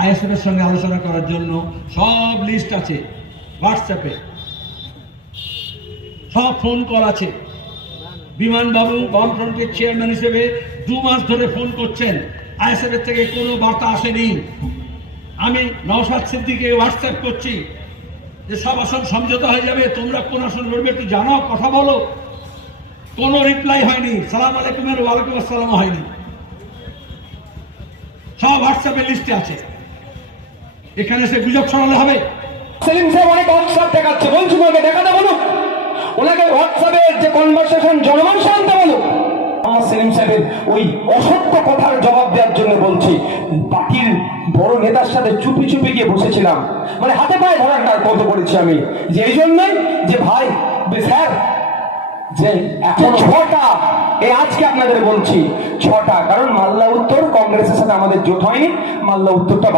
ISF এর সঙ্গে আলোচনা করার জন্য সব লিস্ট আছে হোয়াটসঅ্যাপে, সব ফোন কল আছে। বিমানবাবু বামফ্রন্টের চেয়ারম্যান হিসেবে 2 মাস ধরে ফোন করছেন, আইএসএফ এর থেকে কোনো বার্তা আসেনি। আমি নওশাদ সিদ্দিককে হোয়াটসঅ্যাপ করছি যে সব আসন সমঝোতা হয়ে যাবে, তোমরা কোন আসন লড়বে একটু জানাও, কথা বলো। কোনো রিপ্লাই হয়নি, সালাম আলাইকুমের ওয়ালাইকুম আসসালাম হয়নি। সব হোয়াটসঅ্যাপের লিস্টে আছে। এখানে সে গুজব ছড়ালে হবে? সেলিম সাহেব অনেক হোয়াটসঅ্যাপ দেখাচ্ছে, বলছি ওনাকে দেখাতে বলুন, ওনাকে হোয়াটসঅ্যাপের যে কনভারসেশন জনগণ শুনতে বলুন। আমার সেলিম সাহেবের ওই অসত্য কথার জবাব দেওয়ার জন্য বলছি, পার্টির বড় নেতার সাথে চুপি চুপি গিয়ে বসেছিলাম, মানে হাতে পায়ে ধরার কত করেছি আমি, যে এই জন্যই যে ভাই স্যার যে এখন 6টা, এই আজকে আপনাদের বলছি 6টা, কারণ মালদা উত্তর কংগ্রেসের সাথে আমাদের জোট হয়নি, মালদা উত্তরটা